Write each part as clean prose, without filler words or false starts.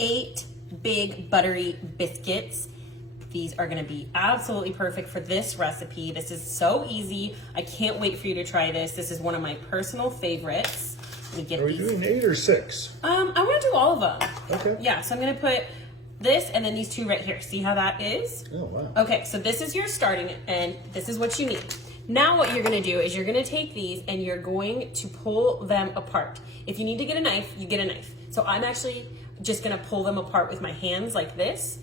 8 big buttery biscuits. These are gonna be absolutely perfect for this recipe. This is so easy. I can't wait for you to try this. This is one of my personal favorites. Let me get Are we doing 8 or 6? I wanna do all of them. Okay. Yeah, so I'm gonna put this and then these 2 right here. See how that is? Oh, wow. Okay, so this is your starting and this is what you need. Now what you're gonna do is you're gonna take these and you're going to pull them apart. If you need to get a knife, you get a knife. So I'm actually just gonna pull them apart with my hands like this.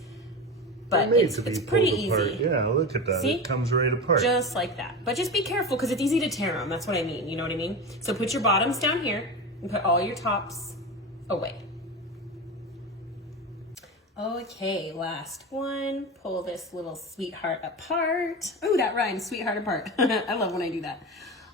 But it's pretty easy. Yeah, look at that. See? It comes right apart. Just like that. But just be careful because it's easy to tear them. That's what I mean. You know what I mean? So put your bottoms down here and put all your tops away. Okay, last one. Pull this little sweetheart apart. Oh, that rhymes, sweetheart apart. I love when I do that.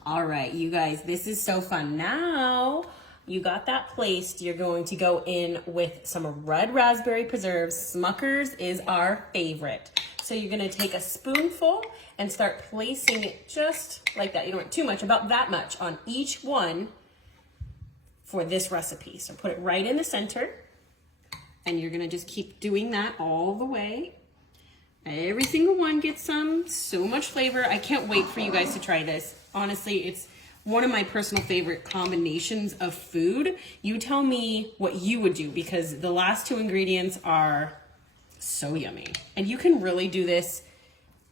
All right, you guys, this is so fun. Now you got that placed. You're going to go in with some red raspberry preserves. Smucker's is our favorite. So you're gonna take a spoonful and start placing it just like that. You don't want too much, about that much on each one for this recipe. So put it right in the center and you're gonna just keep doing that all the way. Every single one gets some, so much flavor. I can't wait for you guys to try this. Honestly, it's one of my personal favorite combinations of food. You tell me what you would do because the last 2 ingredients are so yummy. And you can really do this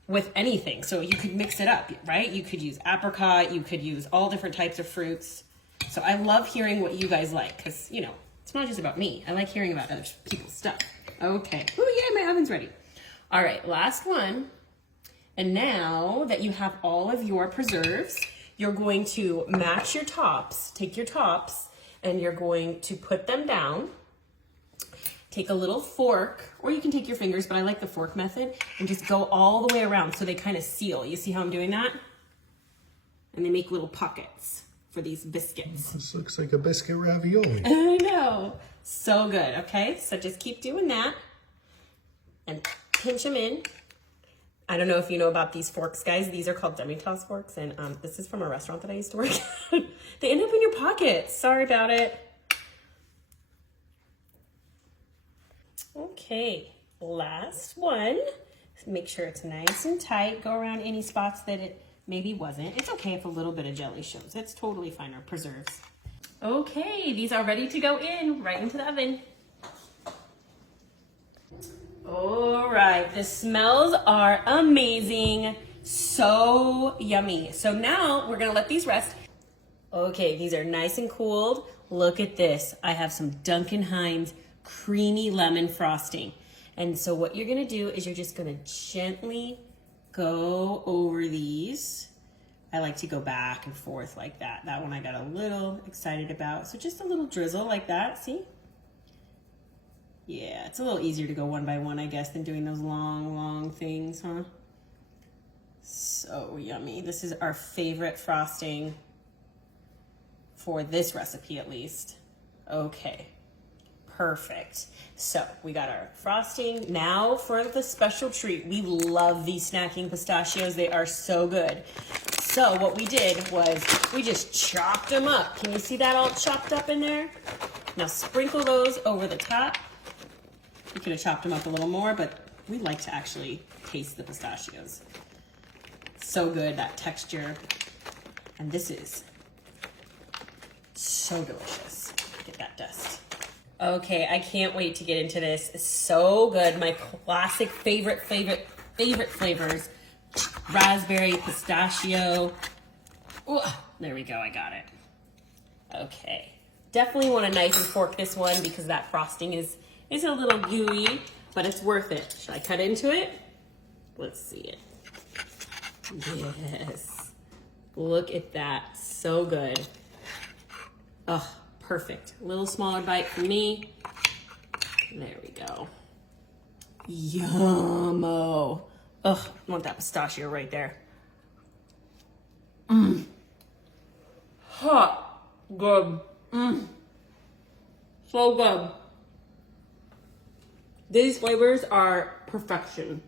with anything. So you could mix it up, right? You could use apricot, you could use all different types of fruits. So I love hearing what you guys like because, you know, it's not just about me. I like hearing about other people's stuff. Okay. Oh yeah, my oven's ready. All right, last one. And now that you have all of your preserves, you're going to match your tops, take your tops, and you're going to put them down. Take a little fork, or you can take your fingers, but I like the fork method, and just go all the way around so they kind of seal. You see how I'm doing that? And they make little pockets for these biscuits. This looks like a biscuit ravioli. I know. So good, okay? So just keep doing that and pinch them in. I don't know if you know about these forks, guys. These are called demi-tasse forks, and this is from a restaurant that I used to work at. They end up in your pockets. Sorry about it. Okay, last one. Make sure it's nice and tight. Go around any spots that it maybe wasn't. It's okay if a little bit of jelly shows. It's totally fine, or preserves. Okay, these are ready to go in, right into the oven. All right, the smells are amazing. So yummy. So now we're gonna let these rest. Okay, these are nice and cooled. Look at this. I have some Duncan Hines creamy lemon frosting. And so what you're gonna do is you're just gonna gently go over these. I like to go back and forth like that. That one I got a little excited about. So just a little drizzle like that, see? Yeah, it's a little easier to go one by one, I guess, than doing those long things, huh? So yummy. This is our favorite frosting for this recipe, at least. Okay, perfect. So we got our frosting. Now for the special treat. We love these snacking pistachios. They are so good. So what we did was we just chopped them up. Can you see that all chopped up in there? Now sprinkle those over the top. We could have chopped them up a little more, but we like to actually taste the pistachios. So good, that texture. And this is so delicious. Get that dust. Okay, I can't wait to get into this. It's so good. My classic favorite flavors. Raspberry, pistachio. Ooh, there we go, I got it. Okay, definitely want to knife and fork this one because that frosting is a little gooey, but it's worth it. Should I cut into it? Let's see it. Yes, look at that, so good. Oh, perfect. A little smaller bite for me. There we go. Yummo. Ugh, I want that pistachio right there. Mmm. Hot. Good. Mmm. So good. These flavors are perfection.